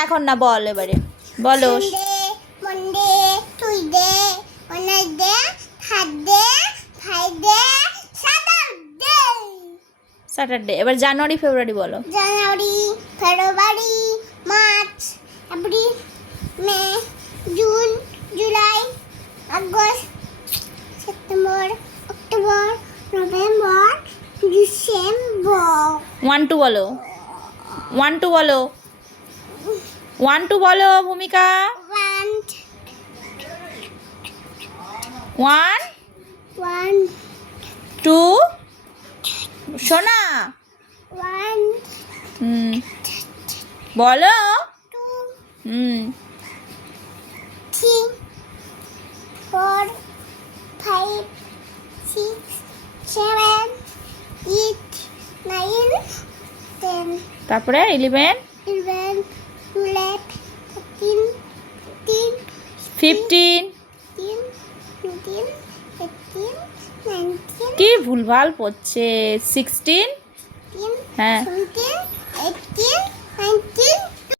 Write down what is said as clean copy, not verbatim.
এখন না, বল এবারে বলো। মন্ডে, টুইডে, Wednesday, Thursday, Friday, Saturday. Saturday. এবার জানুয়ারি ফেব্রুয়ারি বলো। January, February, March, April, May, June, July, August, September, October, November, December. 1 2 বলো, 1 2 বলো, 1 2 বলো ভূমিকা। 1 1 2 সোনা। 1 বলো। 2 3 4 5 6 7 8 9 10 তারপরে 11 11 12 13 15 15 18 19 কি ভুলভাল পড়ছে। 16 17 হ্যাঁ 18 19